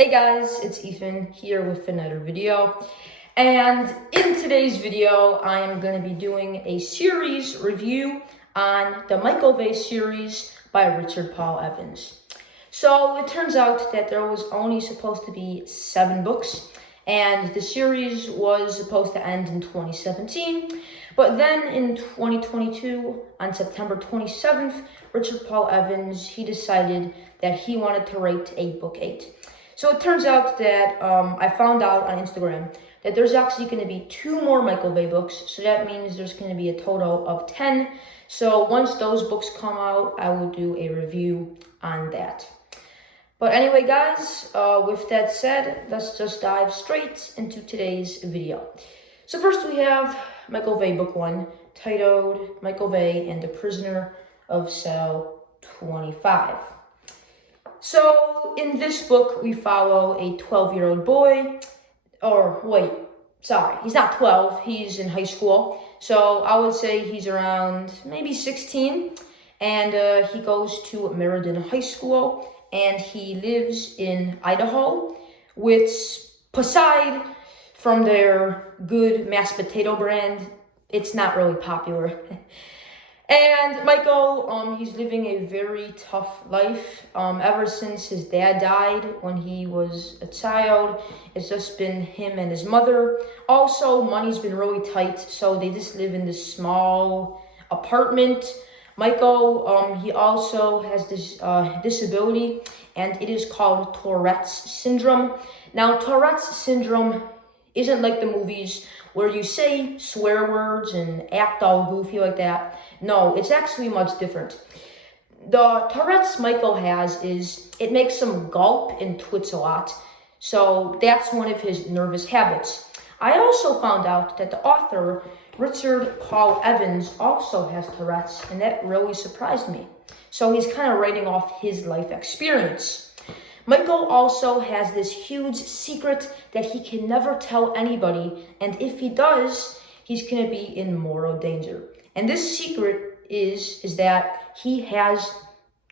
Hey guys, it's Ethan here with another video. And in today's video, I am going to be doing a series review on the Michael Bay series by Richard Paul Evans. So it turns out that there was only supposed to be 7 books, and the series was supposed to end in 2017. But then in 2022, on September 27th, Richard Paul Evans, he decided that he wanted to rate a book 8. So it turns out that I found out on Instagram that there's actually going to be 2 more Michael Bay books. So that means there's going to be a total of 10. So once those books come out, I will do a review on that. But anyway, guys, with that said, let's just dive straight into today's video. So first we have Michael Bay Book 1, titled Michael Bay and the Prisoner of Cell 25. So in this book, we follow a 12-year-old boy, he's not 12, he's in high school. So I would say he's around maybe 16, and he goes to Meriden High School, and he lives in Idaho, which, aside from their good mashed potato brand, it's not really popular. And Michael, he's living a very tough life. Ever since his dad died when he was a child, it's just been him and his mother. Also, money's been really tight, so they just live in this small apartment. Michael, he also has this disability, and it is called Tourette's syndrome. Now, Tourette's syndrome isn't like the movies where you say swear words and act all goofy like that. No, it's actually much different. The Tourette's Michael has is, it makes him gulp and twitch a lot. So that's one of his nervous habits. I also found out that the author, Richard Paul Evans, also has Tourette's, and that really surprised me. So he's kind of writing off his life experience. Michael also has this huge secret that he can never tell anybody, and if he does, he's going to be in mortal danger. And this secret is that he has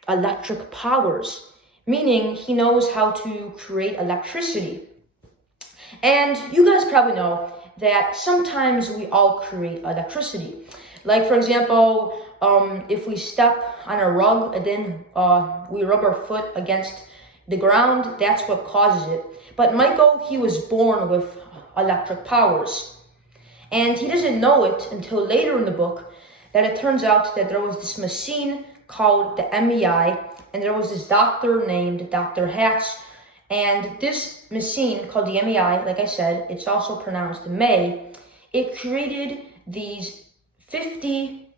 electric powers, meaning he knows how to create electricity. And you guys probably know that sometimes we all create electricity. Like, for example, if we step on a rug and then we rub our foot against the ground, that's what causes it. But Michael, he was born with electric powers. And he doesn't know it until later in the book that it turns out that there was this machine called the MEI, and there was this doctor named Dr. Hatch. And this machine called the MEI, like I said, it's also pronounced May, it created these 50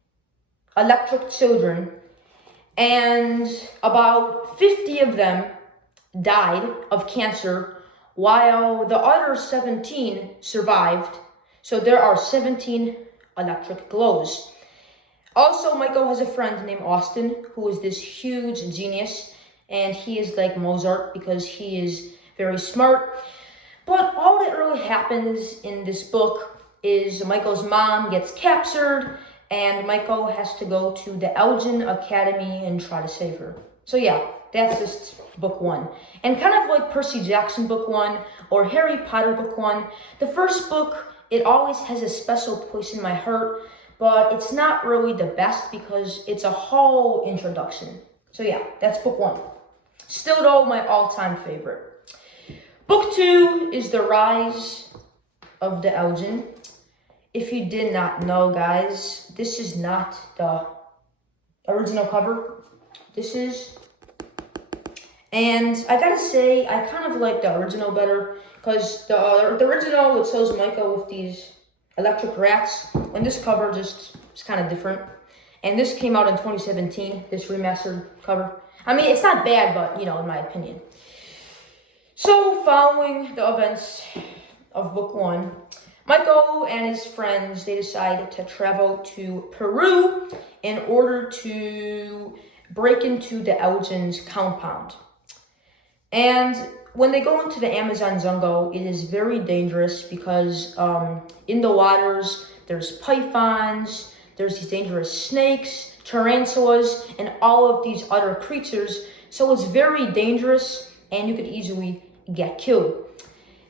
electric children, and about 50 of them died of cancer, while the other 17 survived. So there are 17 electric glows. Also, Michael has a friend named Austin, who is this huge genius, and he is like Mozart because he is very smart. But all that really happens in this book is Michael's mom gets captured, and Michael has to go to the Elgin Academy and try to save her. So yeah, that's just book 1. And kind of like Percy Jackson book 1 or Harry Potter book 1, the first book, it always has a special place in my heart, but it's not really the best because it's a whole introduction. So yeah, that's book 1. Still though, my all-time favorite. Book 2 is The Rise of the Elgin. If you did not know, guys, this is not the original cover. This is, and I gotta say, I kind of like the original better, because the original, it shows Michael with these electric rats, and this cover just is kind of different. And this came out in 2017, this remastered cover. I mean, it's not bad, but, in my opinion. So, following the events of book 1, Michael and his friends, they decide to travel to Peru in order to break into the Elgin's compound. And when they go into the Amazon jungle, it is very dangerous because in the waters, there's pythons, there's these dangerous snakes, tarantulas, and all of these other creatures. So it's very dangerous, and you could easily get killed.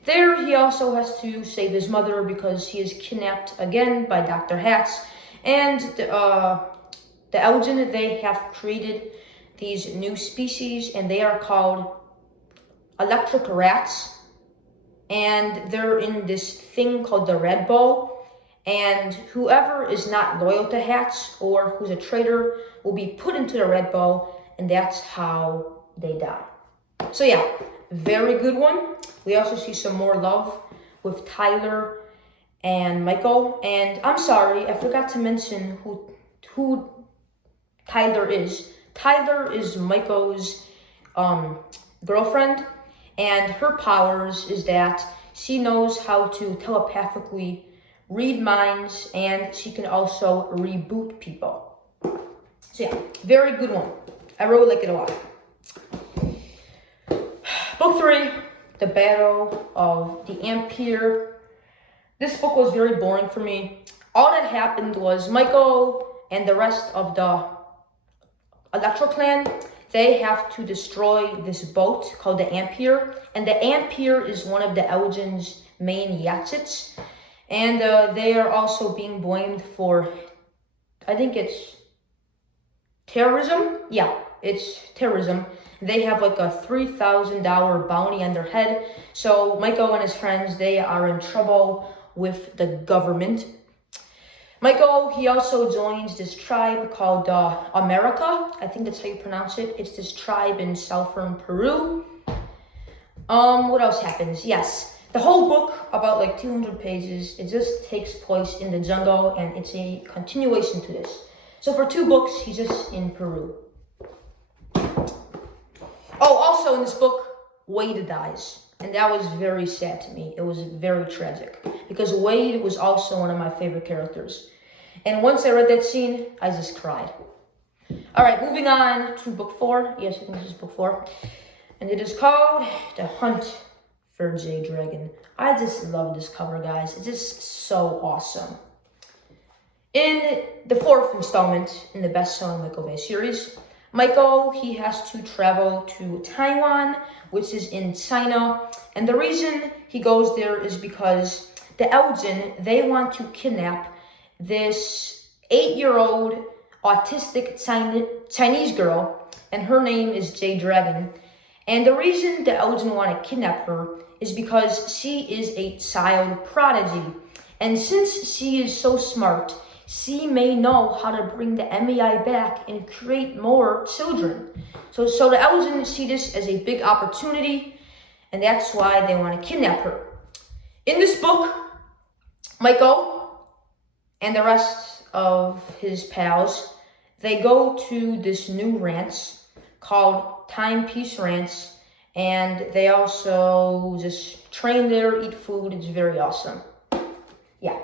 There, he also has to save his mother because he is kidnapped again by Dr. Hats. And the Elgin, they have created these new species, and they are called electric rats. And they're in this thing called the Red Bowl. And whoever is not loyal to Hats or who's a traitor will be put into the Red Bowl, and that's how they die. So yeah, very good one. We also see some more love with Tyler and Micheal. And I'm sorry, I forgot to mention who Tyler is. Tyler is Micheal's girlfriend, and her powers is that she knows how to telepathically read minds, and she can also reboot people. So yeah, very good one. I really like it a lot. Book 3, The Battle of the Ampere. This book was very boring for me. All that happened was Micheal and the rest of the Electro clan, they have to destroy this boat called the Ampere. And the Ampere is one of the Elgin's main yachts. And they are also being blamed for, I think it's terrorism. Yeah, it's terrorism. They have like a $3,000 bounty on their head. So Micheal and his friends, they are in trouble with the government. Micheal, he also joins this tribe called America. I think that's how you pronounce it. It's this tribe in southern Peru. What else happens? Yes, the whole book, about like 200 pages, it just takes place in the jungle, and it's a continuation to this. So for 2 books, he's just in Peru. Oh, also in this book, Wade dies. And that was very sad to me. It was very tragic because Wade was also one of my favorite characters. And once I read that scene, I just cried. All right, moving on to book 4. Yes, I think this is book 4. And it is called The Hunt for Jade Dragon. I just love this cover, guys. It's just so awesome. In the 4th installment in the best-selling Micheal Bay series, Micheal, he has to travel to Taiwan, which is in China. And the reason he goes there is because the Elgin, they want to kidnap this 8-year-old autistic Chinese girl, and her name is Jade Dragon. And the reason the Elgin want to kidnap her is because she is a child prodigy. And since she is so smart, she may know how to bring the MEI back and create more children. So the Elgin see this as a big opportunity, and that's why they want to kidnap her. In this book, Micheal and the rest of his pals, they go to this new ranch called Timepiece Ranch, and they also just train there, eat food. It's very awesome. Yeah.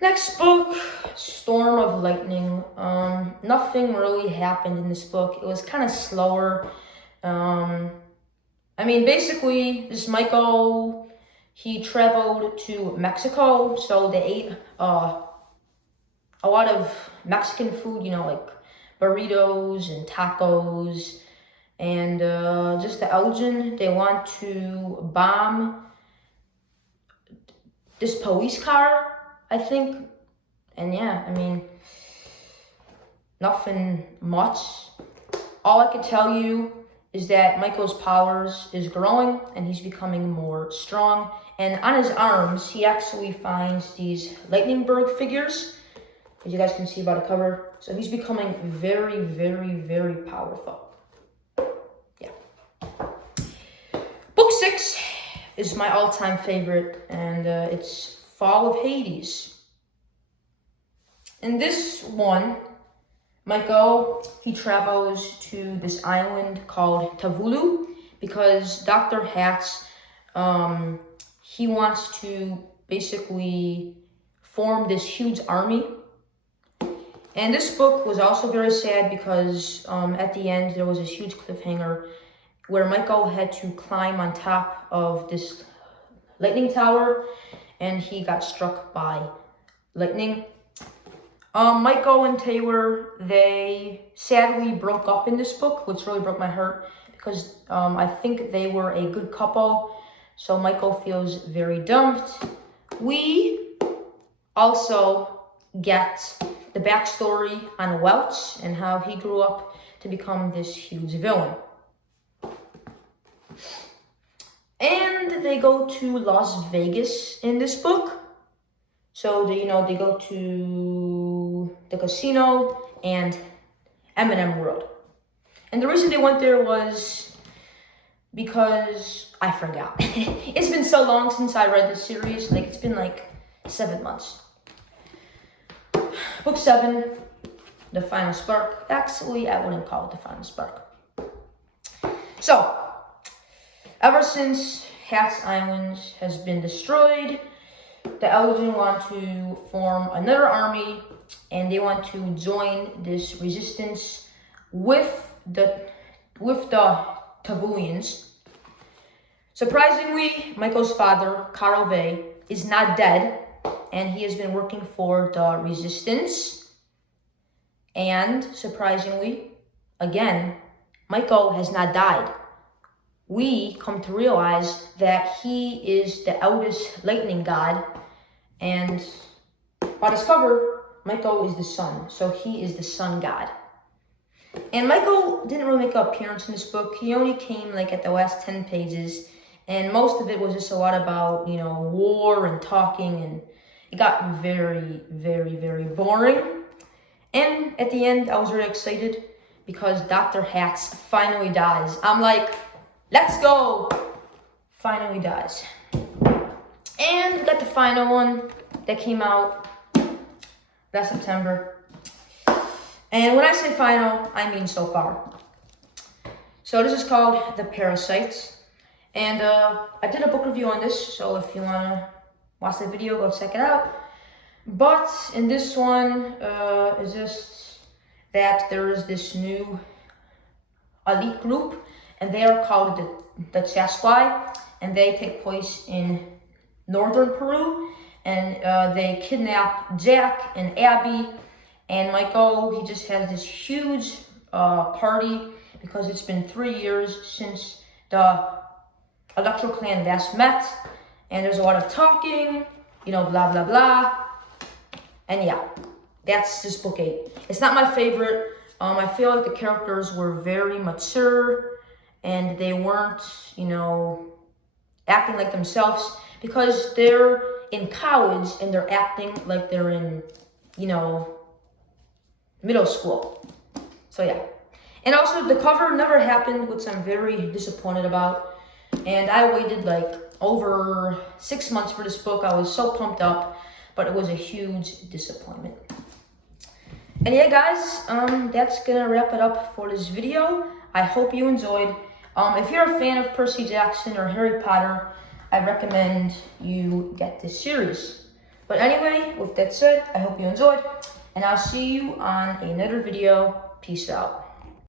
Next book, Storm of Lightning. Nothing really happened in this book. It was kind of slower. I mean, basically, this Micheal, he traveled to Mexico, so they ate a lot of Mexican food, you know, like burritos and tacos. And just the Elgin, they want to bomb this police car, I think. And yeah, I mean, nothing much. All I can tell you is that Micheal's powers is growing and he's becoming more strong. And on his arms, he actually finds these Lightningberg figures, as you guys can see by the cover. So he's becoming very, very, very powerful. Yeah. Book 6 is my all-time favorite, and it's Fall of Hades. In this one, Micheal, he travels to this island called Tavulu because Dr. Hats, he wants to basically form this huge army. And this book was also very sad because at the end there was this huge cliffhanger where Micheal had to climb on top of this lightning tower, and he got struck by lightning. Micheal and Taylor, they sadly broke up in this book, which really broke my heart because I think they were a good couple. So Micheal feels very dumped. We also get the backstory on Welch and how he grew up to become this huge villain. And they go to Las Vegas in this book. So they go to the casino and M&M World. And the reason they went there was because I forgot. It's been so long since I read this series. Like, it's been like 7 months. Book 7, The Final Spark. Actually, I wouldn't call it The Final Spark. So, ever since Hat's Island has been destroyed, the Elden want to form another army, and they want to join this resistance with the Tavulians. Surprisingly, Michael's father, Karl Vey, is not dead, and he has been working for the resistance. And surprisingly, again, Micheal has not died. We come to realize that he is the eldest lightning god, and by this cover, Micheal is the sun, so he is the sun god. And Micheal didn't really make an appearance in this book. He only came like at the last 10 pages, and most of it was just a lot about, war and talking, and it got very, very, very boring. And at the end, I was really excited because Dr. Hatz finally dies. I'm like, let's go! Finally dies. And we got the final one that came out last September. And when I say final, I mean so far. So this is called The Parasites. And I did a book review on this, so if you want to watch the video, go check it out. But in this one, is just that there is this new elite group, and they are called the Chasquai, and they take place in northern Peru, and they kidnap Jack and Abby, and Micheal, he just has this huge party because it's been 3 years since the Electro Clan last met, and there's a lot of talking, blah, blah, blah. And yeah, that's just book 8. It's not my favorite. I feel like the characters were very mature, and they weren't, acting like themselves, because they're in college and they're acting like they're in, middle school. So yeah. And also the cover never happened, which I'm very disappointed about. And I waited like over 6 months for this book. I was so pumped up, but it was a huge disappointment. And yeah, guys, that's gonna wrap it up for this video. I hope you enjoyed. If you're a fan of Percy Jackson or Harry Potter, I recommend you get this series. But anyway, with that said, I hope you enjoyed, and I'll see you on another video. Peace out.